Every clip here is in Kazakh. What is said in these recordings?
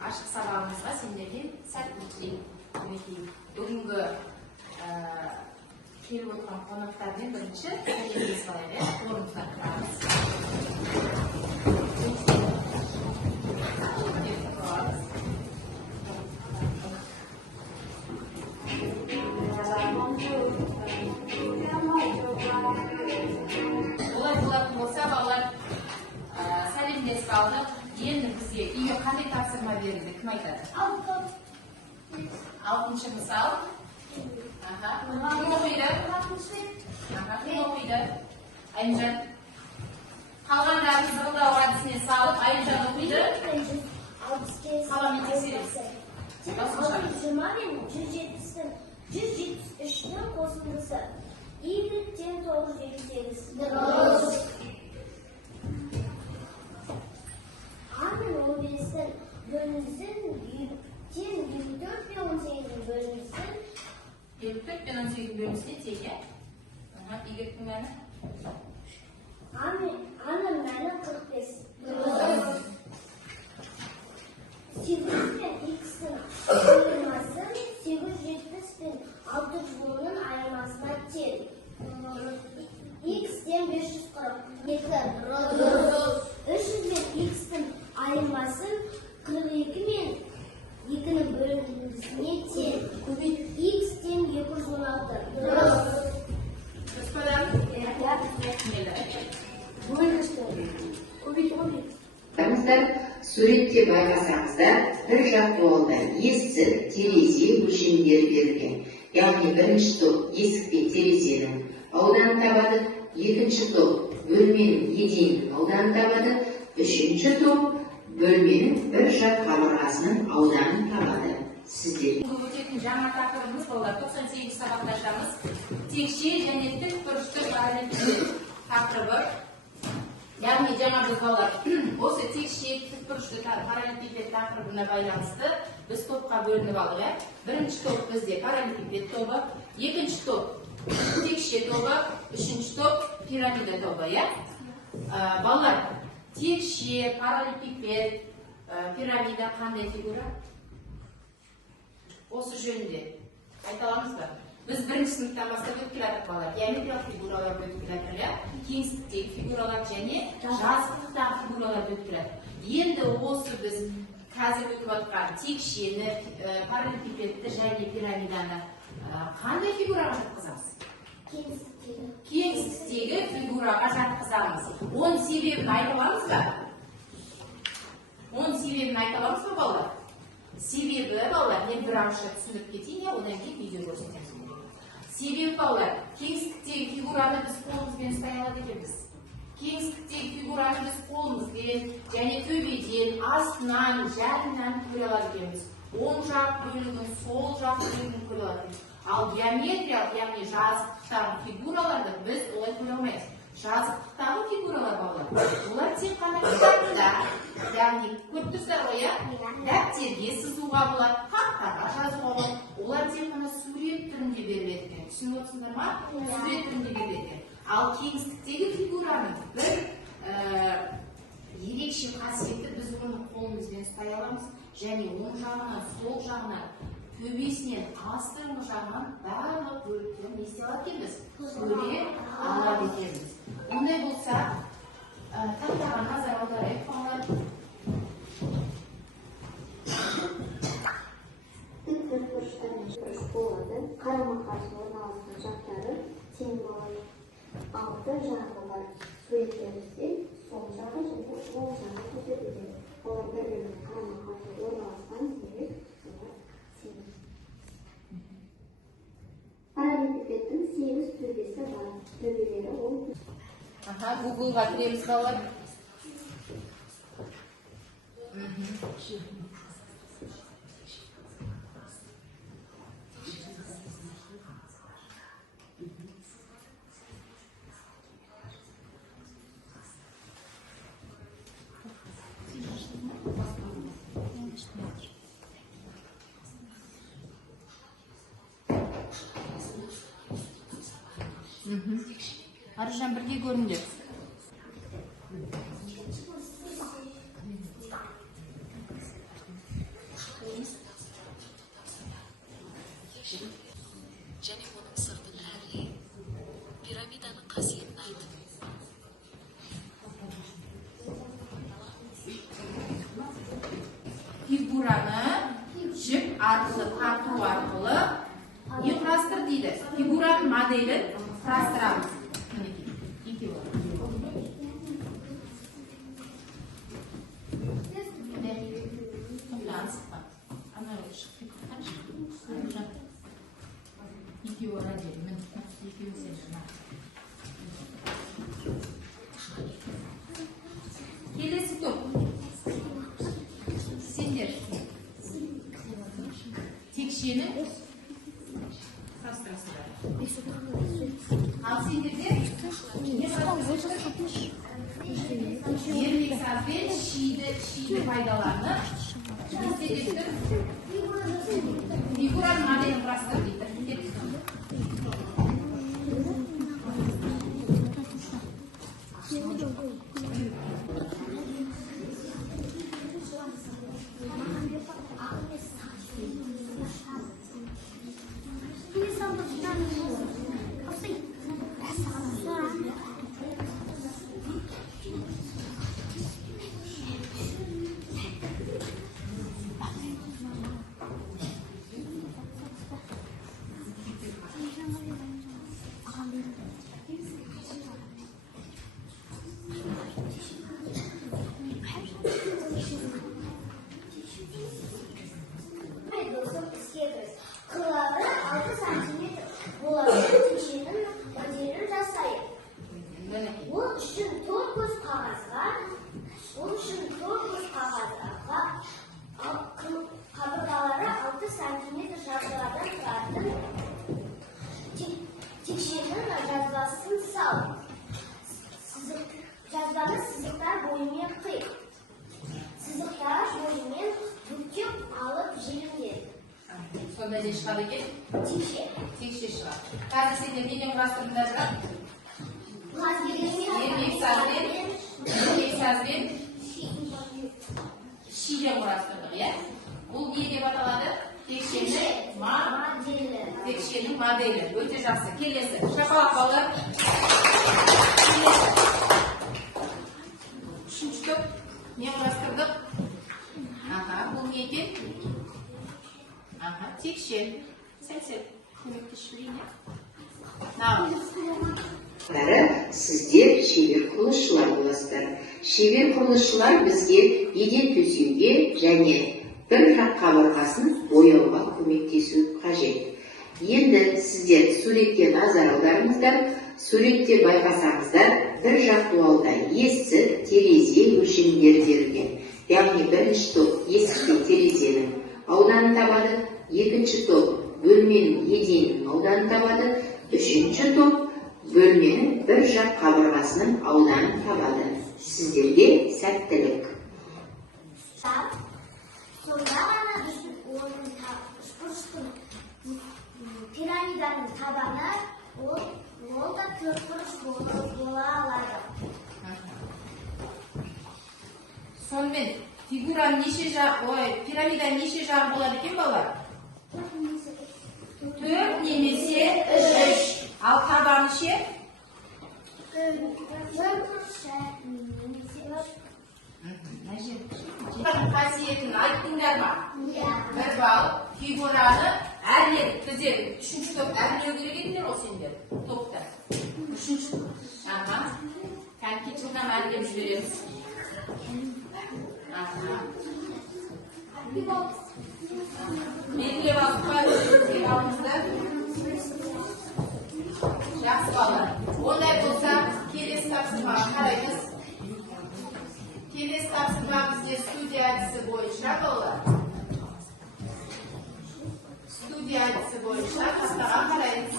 ашық сабағымызға сендерге сәттілік тілеймін. Мінекей бүгінгі келіп отырған қонақтармен бірінші сәлемдесіп алайық, иә? Орнымыздан тұрамыз. Олай болатын болса, балалар сәлемдесіп алып, енді бізге үйге қандай тапсырма берілді? Кім айтады? 6-шы мысал. Кім оқиды? Кім оқиды? Айымжан. Қалғандарын зығылдау әдісіне салып, Айымжан оқиды. Қаламмен тексереміз. 20 мен 173-дің қосындысы. Y тең 928. Дұрыс. А мен 15-дің бөлінісін тең 24 пен 18-дің бөлінісін 24 пен 18 бөлінісіне тең, иә? Y-дің мәні? А-ның мәні 45. Дұрыс. 8 пен X-дің айырмасын 870 пен 610-ның айырмасына тең. X тең 542. Дұрыс. 300 пен X-дің айырмасын 42 мен 2-ның бөлінісіне тең. X тең 216. Дұрыс. Господар, суретте байқасаңыздар, бір жақ дуалда есік, терезе өлшемдері берілген. Яғни бірінші топ есік пен терезенің ауданын табады, екінші топ бөлменің еденінің ауданын табады, үшінші топ бөлменің бір жақ қабырғасының ауданын табады. Сіздер. Өтетін жаңа тақырыбымыз балалар 98 сабақташамыз. Текше және тікбұрышты параллелдік тақырыбы. Яғни жаңа біз балалар осы текше тікбұрышты параллелдік тақырыбына байланысты біз топқа бөлініп алдық. Бірінші топ бізде параллелдік тобы, екінші топ текше тобы, үшінші топ пирамида тобы. Балалар, текше, параллелдік, пирамида қандай фигура? Осы жөнінде айта аламыз ба? Біз бірінші сыныптан бастап өтіп келатық балалар. Геометриялық фигураларды өтіп келатық, кеңістіктегі фигуралар және жазықтықтағы фигураларды өтіп келатық. Енді осы біз қазір өтіп жатқан текшені, параллелепипедті және пирамиданы қандай фигураға жатқызамыз? Кеңістіктегі фигураға жатқызамыз. Оның себебін айта аламыз ба? Оның себебін айта аламыз ба, балалар? Себебі, балалар, мен бір ауызша түсіндіріп кетейін, одан кейін видео көрсетеміз. Себебі, балалар, кеңістіктегі фигураны біз қолымызбен ұстай алады екенбіз. Кеңістіктегі фигураны біз қолымызбен және төбеден, астынан, жанынан көре алады екенбіз. Оң жақ бөлігін, сол жақ бөлігін көре алады екенбіз. Ал геометриялық, яғни жазықтықтағы фигураларды біз олай көре алмаймыз. Жазықтықтағы фигуралар, балалар, олар тек қана кітапта, яғни көп тұрсыздар ғой, дәптерге сызуға болады, тақтаға жазуға болады. Олар тек қана сурет түрінде беріледі екен. Түсініп отырсыңдар ма? Сурет түрінде беріледі екен. Ал кеңістіктегі фигураның бір ерекше қасиеті біз оны қолымызбен ұстай аламыз және оң жағынан, сол жағынан, төбесінен, астыңғы жағынан барлық бөліктерін не істей алады екенбіз? Көре алады екенбіз. Ондай болса, тақтаға назар аударайық, балалар. Тікбұрыштар болады. Қарама-қарсы орналасқан жақтары тең болады. Алты жағы бар суреттерімізде сол жағы және оң жағы көрсетілген. Олар бір-біріне қарама-қарсы орналасқан себеп олар тең. Параллелепипедтің 8 төбесі бар. Төбелері ол. Гуглға кіреміз, балалар. Аружан, бірге көріңдер. фигураны жіп арқылы тарту арқылы не құрастыр дейді. Фигураның моделін құрастырамыз. Келесі топ. Сендер. Текшені құрастырасыздар. Ал сендерде ермек сазбен шиді пайдаланып фигураның моделін құрастыр дейді. Kılavuz 6 santimetre boğazın tükşenin modelini жасайық. Ол үшін 9 қағазға, қабырғалары 6 сантиметр жазбадан тұратын текшенің жазбасын сал. Жазбаны сызықтар бойымен қый. Сызықтар бойымен бүктеп алып желімдер. Сонда не шығады екен? Текше шығады. Қазір сендер неден құрастырыңдар? Ермек сазбен шиден құрастырдық, иә? Бұл не деп аталады? Текшенің моделі. Өте жақсы. Келесі. Шапалақ балалар. Үшінші топ. Не құрастырдық? Бұл не екен? Текшен. Сәл-сәл көмектесіп жүрейін. Сіздер шебер құрылысшылар боласыздар. Шебер құрылысшылар бізге еден төсеуге және бір жақ қабырғасын бояуға көмектесу қажет. Енді сіздер суретке назар аударыңыздар. Суретте байқасаңыздар, бір жақ дуалда есік, терезе өлшемдері берілген. Яғни бірінші топ есікте терезенің ауданын табады, екінші топ бөлменің еденінің ауданын табады, үшінші топ бөлменің бір жақ қабырғасының ауданын табады. Сіздерге сәттілік. Сонда ғана біздің пирамиданың табаны ол да төртбұрыш бола алады. Сонымен пирамиданың неше жағы болады екен балалар? 4 немесе 3. Ал табаны ше? Қасиетін айттыңдар ма? Бір балл фигураны әрлеп тізер. Үшінші топ әрлеу керек едіңдер ол сендер топта. Үшінші топ. Кәнкет жылдан әрлеп жібереміз. Белгілеп алып алдыңыздар. Жақсы балалар. Ондай болса келесі тапсырмаға қараймыз. Келесі тапсырма бізде студия әдісі бойынша балалар. Студия әдісі бойынша тастаған қараймыз.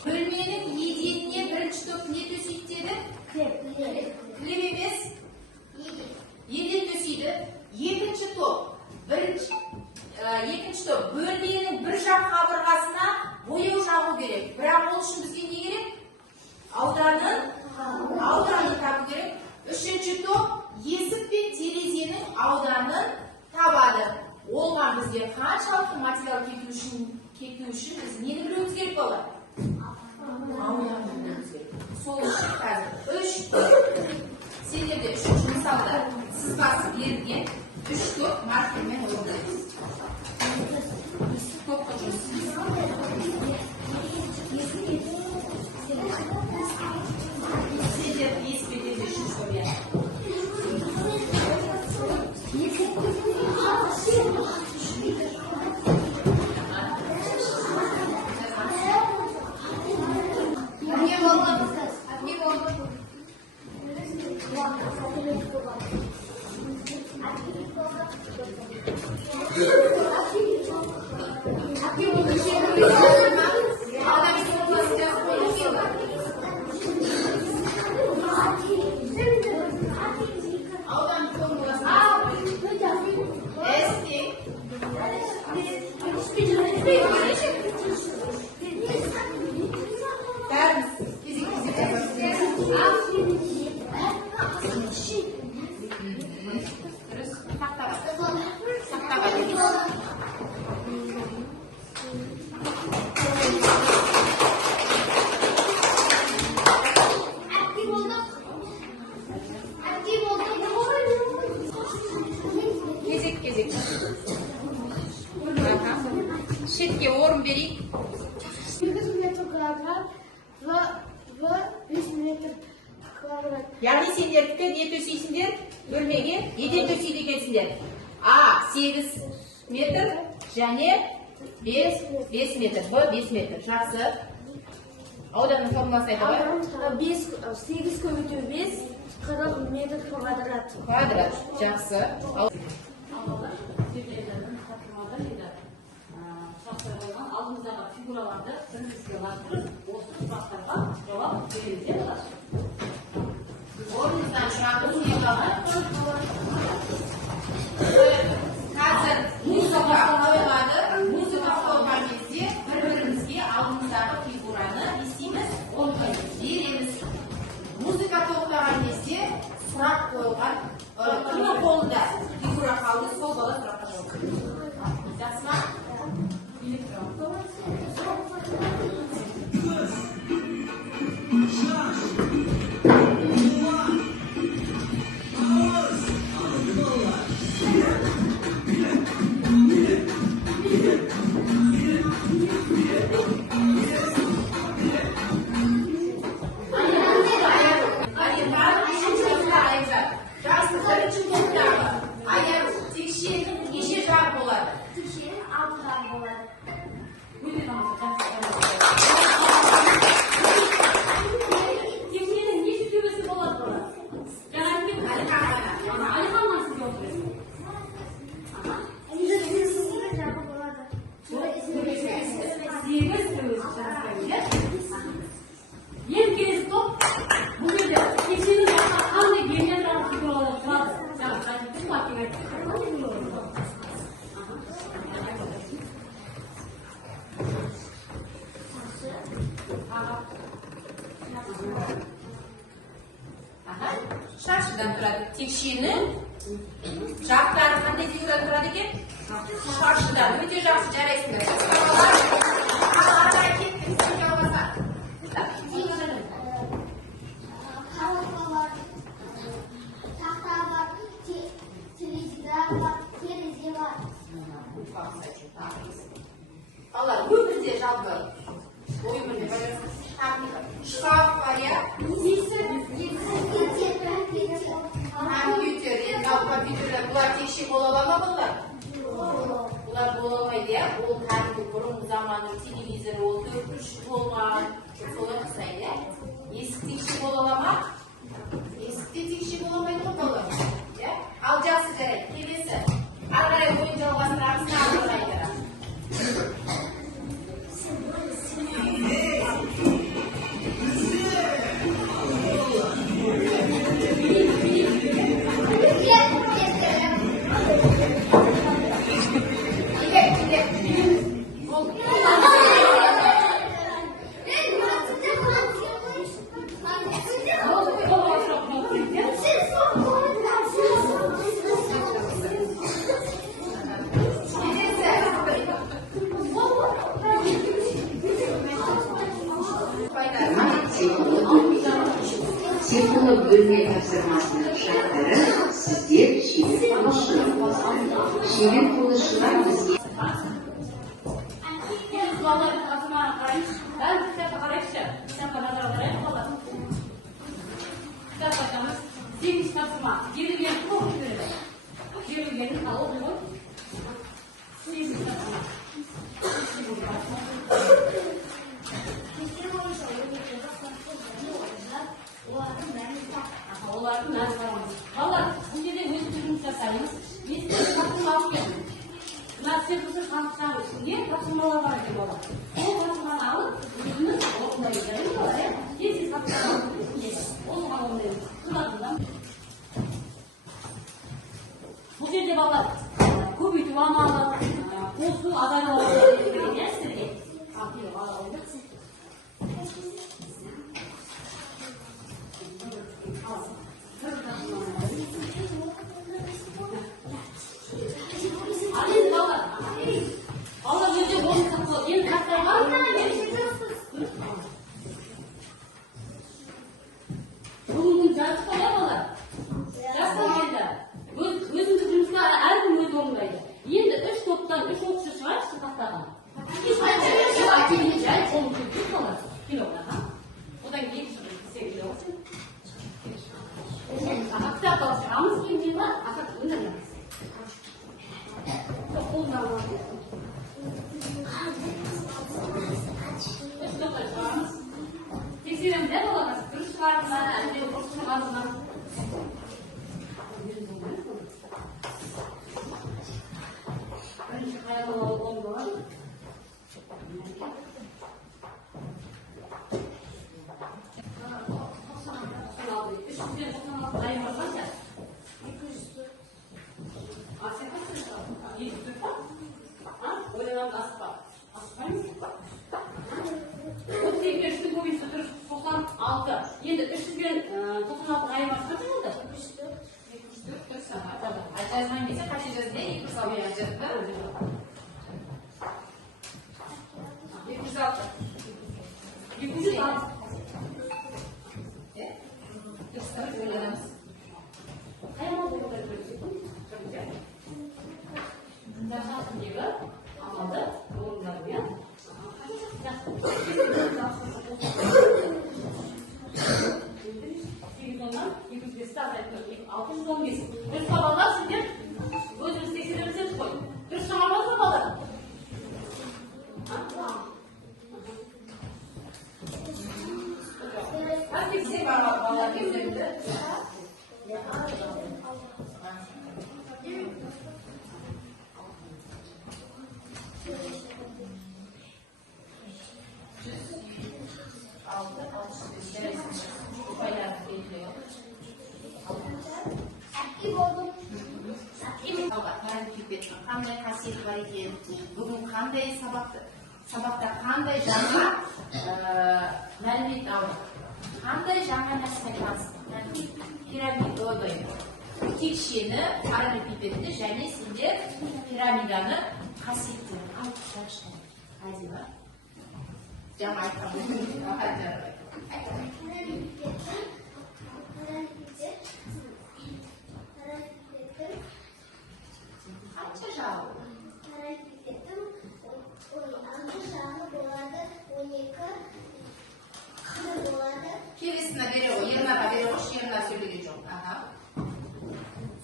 Bölmenin еденіне бірінші топ не төсейді деді? Кілем емес? Еден төсейді. Екінші топ бөлменің бір жақ қабырғасына бояу жағу керек. Бірақ ол үшін бізге не керек? Мысалы, сызбасы берілген 3 топ маркермен орындаймыз. Топқа жұмыс. Сендер еспеден үшін көрген. Шетке орын берейік. 8 метр квадрат в 5 метр квадрат. Яғни сендер не төсейсіңдер? Бөлмеге еден төсейді екенсіңдер. А 8 метр және 5 метр. Б 5 метр. Жақсы. Ауданның формуласы айтады. 8 көбейту 5 40 метр квадрат. Квадрат. Жақсы. Алдымыздағы фигураларды бірімізге лақтырып, осы сұрақтарға жауап беруге болады. Орныңыздан шығатын қазір музыка қойылады. Музыка қойған кезде бір-бірімізге алдымыздағы фигураны естиміз, оны береміз. Музыка тоқтаған кезде сұрақ қойылған, кімнің қолында фигура қалды, сол бала сұраққа жауап береді. Жақсы ма? Шаршыдан тұрады. Текшенің жақтары қандай фигурадан тұрады екен? Шаршыдан. Өте жақсы, жарайсыңдар. Ағардай кеттік, сен жалғаса. Халыққа бар, тақта бар, теледидар бар, терезе бар. Балалар, өмірде жалпы өмірде шкаф бар, иә? Компьютер, енді ал компьютерлер бұлар текше бола ала ма бұлар? Бұлар бола алмайды, иә? Ол кәдімгі бұрынғы заманның телевизоры, ол төртбұрыш болмаған, солай ұқсайды, иә? Есік текше бола ала ма? Есікте текше бола алмайды ғой балалар, иә? Ал жақсы жарайды, келесі. Ары қарай ойын жалғастырамыз, тағы бір айтарам. Цифрлы бөлме тапсырмасының шарттары сіздер шебер құрылысшыларсыздар. Шебер құрылысшылар бізге балалар тапсырмаға қарайыншы. Бәрі кітапқа қарайықшы. Кітапқа назар аударайық балалар. Кітап ашамыз. 8 тапсырма. Берілген тоқ береді. Берілгенін ал оқи ғой. 8 тапсырма. Олардың нәзі қарамыз. Балалар, бұл жерде өз түріміз жасаймыз. Бесте тапсырма алып келдім. Мына цифрлы санаттың ішінде тапсырмалар бар екен балалар. Ол тапсырманы алып, өзіміз орындаймыз. Тез тапсырманы ішінде. Осыған орындаймыз. Бұл жерде балалар көбейту амалы, қосу, азайлау амалы деген не сіздерге? Балалар өте орын сақлау. Енді қақтарға бүгінгі жазып қоя балалар. Жазып келді. Өзімді жұмысқа әркім өз орындайды. Енді 3 топтан 3 оқушы шығайықшы тақтаға. Жай қолын көптеп балалар. Келоғынаға. Одан кейін сегізде оқсын. Кітап тапсырамыз кейін бар. Ақыр өндірміз. Қолын алып. Тексереміз де балалар. Дұрыс шығарып ма, әлде бұрыс шығарып ма? Бірінші қайда орын болады? Енді 396 айы басқа болды? Жазған кезде қанша жазды? 206 жазды. 206. 206. Дұрыстап ойланамыз. Қайма ойлар көрсетіп, жашатындегі амалды орындап қояйық. Дұрыс балалар, сіздер өзіңіз тексереміз қой. Дұрыс шығармаз ба балалар? Тексер балалар тексерді. Қандай қасиеті бар екен, бүгін қандай сабақта қандай жаңа мәлімет алдық, қандай жаңа нәрсе таныстық, пирамида текшені, параллелепипедті және сендер пирамиданы қасиеттерін алып шығаршы. Азима жаңа айтқан қанша жағы? Параллелепипедтің 16 жағы болады, 12 қыры болады. Келесіне бере ғой, Ернарға бере қойшы, Ернар сөйлеген жоқ.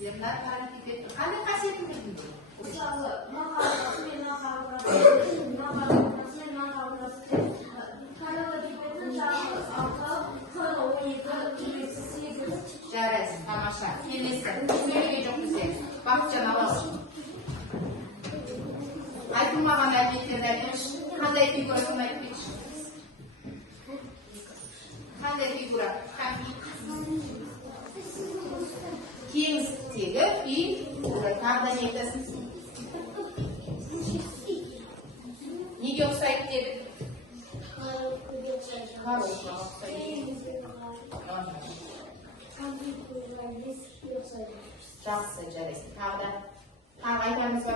Ернар параллелепипедтің қандай қасиетін білдің бе? Мысалы, жарайсыз, тамаша. Келесі, сөйлеген жоқ бізде. Бақытжан алаш. Айтылмаған әлбеттерді айтыңызшы. Қандай фигурасын айтыңызшы? Қандай фигура? Кеңістіктегі үй, тағы да не айтасың? Неге ұқсайды дедік? Хороша ұқсайды. Жақсы, жарайсың. Тағы да. Тағы айтамыз ба?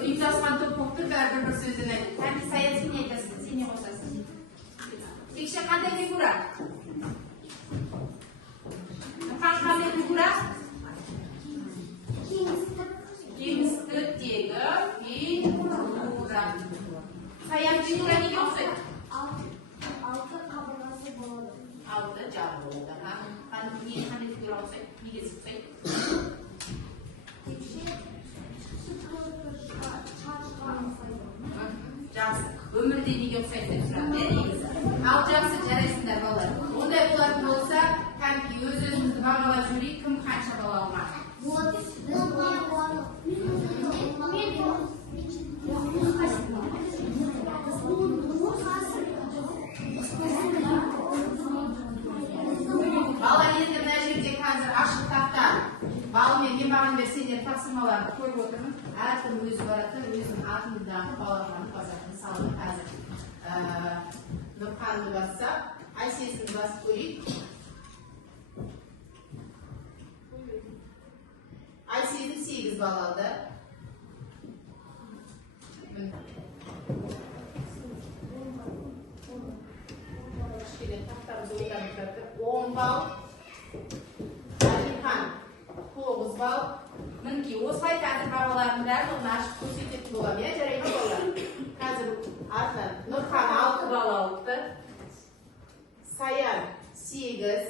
ұйымдасқан топ болып тұр, бәрібір бір сөзден айтты. Кәмпи Саят, сен не айтасың? Сен не қосасың? Текше қандай фигура? Қандай фигура? Кеңістіктегі фигура. Саят фигура неге ұқсайды? Алты қабырғасы болады. Алты жағы болады. Қандай фигура ұқсайды? Неге ұқсайды? Жақсы. Өмірде неге ұқсайды деп сұрады, негізі. Ал жақсы, жарайсыңдар балалар. Ондай болатын болса, кәдімгі өз-өзімізді бағалап жүрейік, кім қанша бала алмақ? Балалар, енді мына жерде қазір ашық тақта балымен мен маған берсеңдер тапсырмаларды көріп отырмын. Әркім өзі баратын, өзінің атындағы балаларының базатын салды қазір. Нұрханды басса, Айсесін басып көрейік. Айсесін 8 бал алды. Кішкене тақтамыз ойланып жатыр. 10 бал. Әлихан 9 бал. Мінекей осылай қазір бағалардың бәрін ашып көрсететін боламын, иә, жарай ма балалар? Қазір артынан Нұрхан 6 бал алыпты. Саян 8,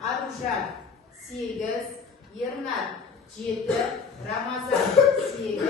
Аружан 8, Ернар 7, Рамазан 8.